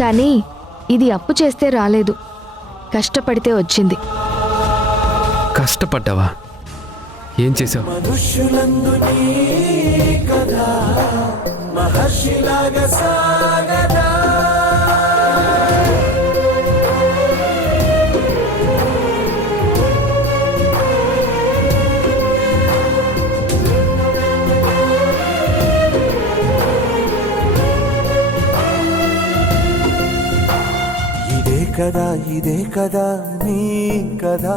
కానీ ఇది అప్పు చేస్తే రాలేదు, కష్టపడితే వచ్చింది. కష్టపడ్డావా? ఏం చేసావు? మనుష్యులందు నీ కథ మహర్షిలాగా సాగదా. ఇదే కదా నీ కదా,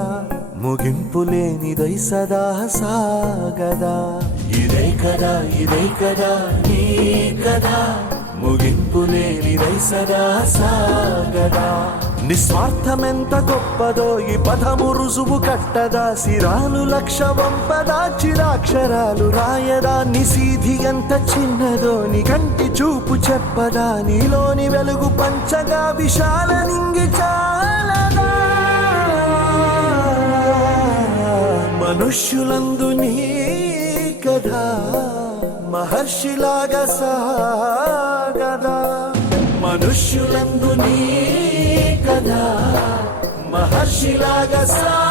ముగింపు లేనిదై సదా సాగదా. ఇదే కదా నీ కదా, ముగింపు లేనిదై సదా సాగదా. నిస్వార్థమెంత గొప్పదో ఈ పదము రుజువు కట్టదా. సిరాలు లక్ష వంపదా, చిరాక్షరాలు రాయదా. నిసీధి ఎంత చిన్నదో నీ కంటి చూపు చెప్పదా. నీలోని వెలుగు పంచగా విశాల నింగి చాలదా. మనుష్యులందు నీ కథ మహర్షిలాగా సాగదా. మనుష్యులందు నీ కథ మహర్షిలాగా సాగదా.